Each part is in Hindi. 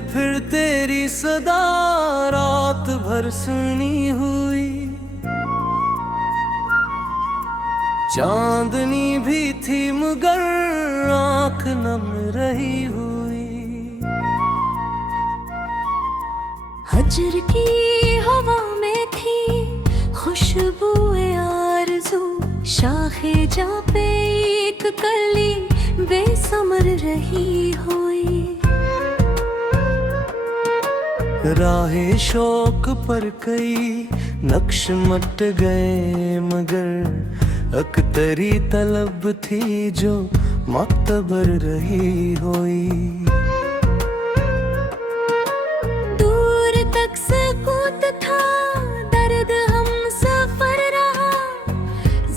फिर तेरी सदा रात भर सुनी हुई। चांदनी भी थी मगर आंख नम रही हुई। हजर की हवा में थी खुशबुए आरज़ू, शाखे जा पे एक कली बेसमर रही हुई। राहे शौक पर कई नक्श मट गए मगर अख्तरी तलब थी जो मक्तबर रही हुई। दूर तक सकूत था, दर्द हम सफर रहा,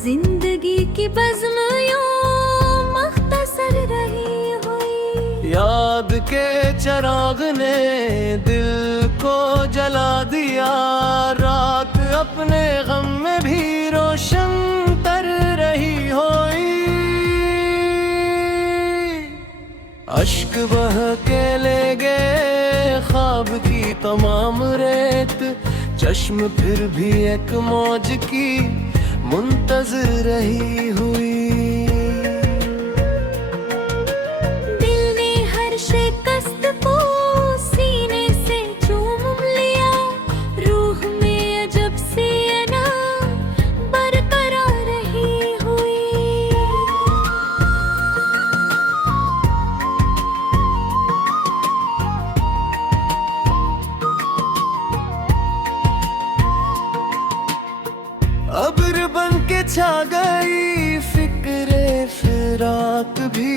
जिंदगी की बज़्म यूं मुख्तसर रही हुई। याद के चिराग ने दिल को जला दिया, रात अपने गम में भी रोशन तर रही हुई। अश्क बह के ले गए ख्वाब की तमाम रेत, चश्म फिर भी एक मौज की मुंतज़िर रही हुई। अब्र बन के छा गई फिक्रे फिराक भी,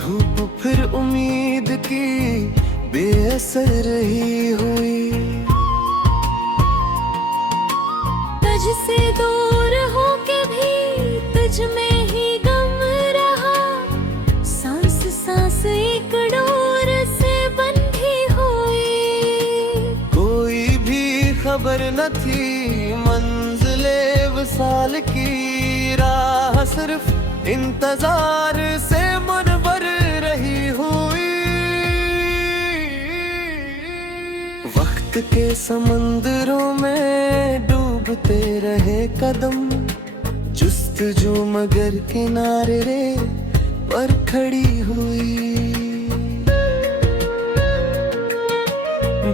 धूप फिर उम्मीद की बेअसर रही हुई। तुझ से दूर हो के भी तुझ में ही गम रहा, सांस सांस एक डोर से बंधी हुई। कोई भी खबर न थी मंजिले वसाल की, राह सिर्फ इंतजार से मुनवर रही हुई। वक्त के समंदरों में डूबते रहे कदम, जुस्तजू मगर किनारे पर खड़ी हुई।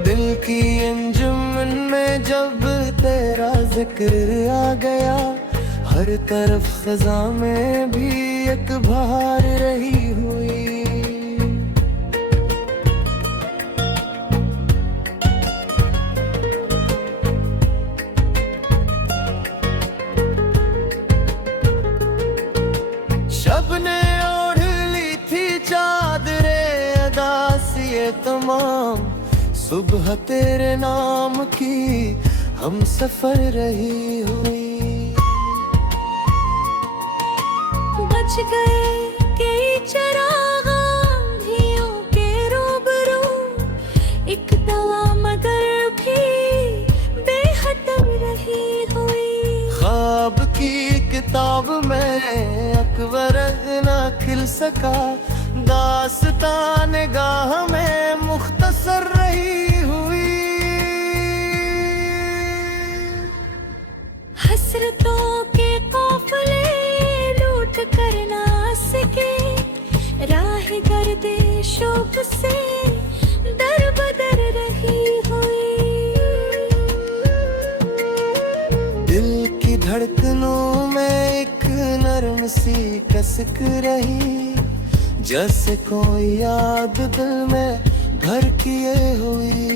दिल की अंजुमन में जब तेरा जिक्र आ गया, हर तरफ ख़ज़ा में भी एक बहार रही हुई। शब ने ओढ़ ली थी चादरे अदा से तमाम, सुबह तेरे नाम की हम सफर रही हुई। बच गए कई चिराग आंधियों के रूबरू, एक दवा मगर भी बेखत्म रही हुई। ख्वाब की किताब में अकबर ना खिल सका, दास्तान निगाह में मुख्तसर रही हुई। हसरतों के काफिले लूट कर ना सके, राह गर्दिशों से दर बदर रही हुई। दिल की धड़कनों में एक नरम सी कसक रही, जैसे कोई याद दिल में भर किए हुई।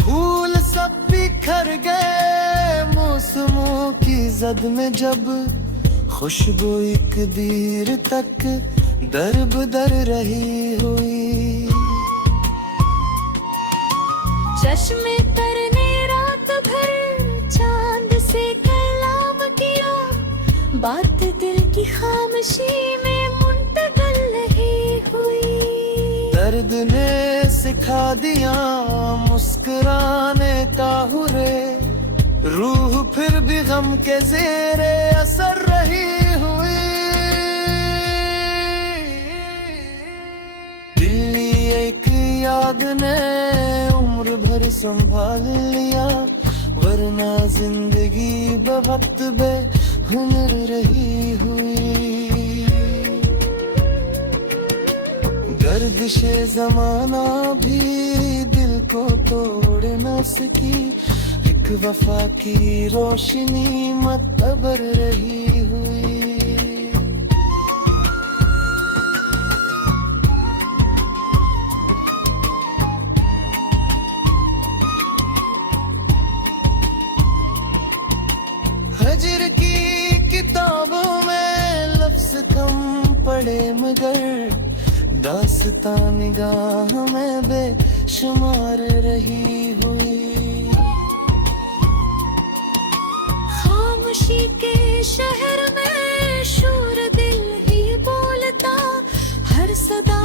फूल सब बिखर गए मौसमों की जद में, जब खुशबू एक देर तक दर बदर रही हुई। चश्मे तरने रात भर चांद से कलाम किया, बात दिल की खामोशी में मुंतकिल रही हुई। दर्द ने सिखा दिया मुस्कुराने का हुरे, रूह फिर भी गम के जेरे असर रही हुई। दिल्ली एक याद ने उम्र भर संभाल लिया, वरना जिंदगी बवक्त बेहुनर रही हुई। गर्दिशे जमाना भी दिल को तोड़ न सकी, एक वफा की रोशनी मतबर रही हुई। हजर की किताबों में लफ्ज कम पड़े, मगर दास्तां निगाह में बेशुमार रही हुई। खामोशी के शहर में शोर दिल ही बोलता, हर सदा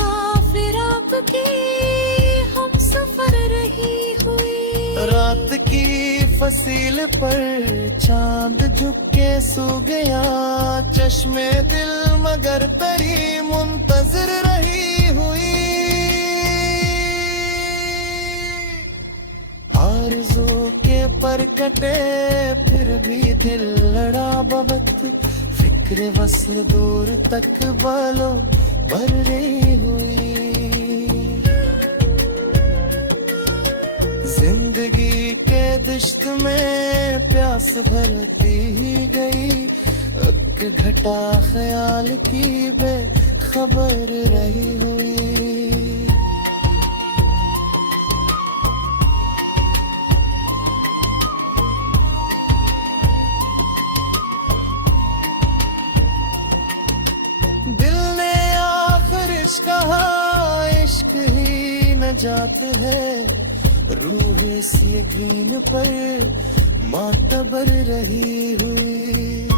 फिर आपकी हम सफर रही हुई। रात की फसील पर चांद झुक के सो गया, चश्मे दिल मगर तेरी मुंतजर रही हुई। आरज़ू के पर कटे फिर भी दिल लड़ा बवक्त, फिक्र वस्ल दूर तक बालों भर रही हुई। जिंदगी के दिश्त में प्यास भरती ही गई, एक घटा ख्याल की बेखबर रही हुई। दिल ने आखिर कहा इश्क ही नजात है, रूह इस यकीन पर मातबर रही हुई।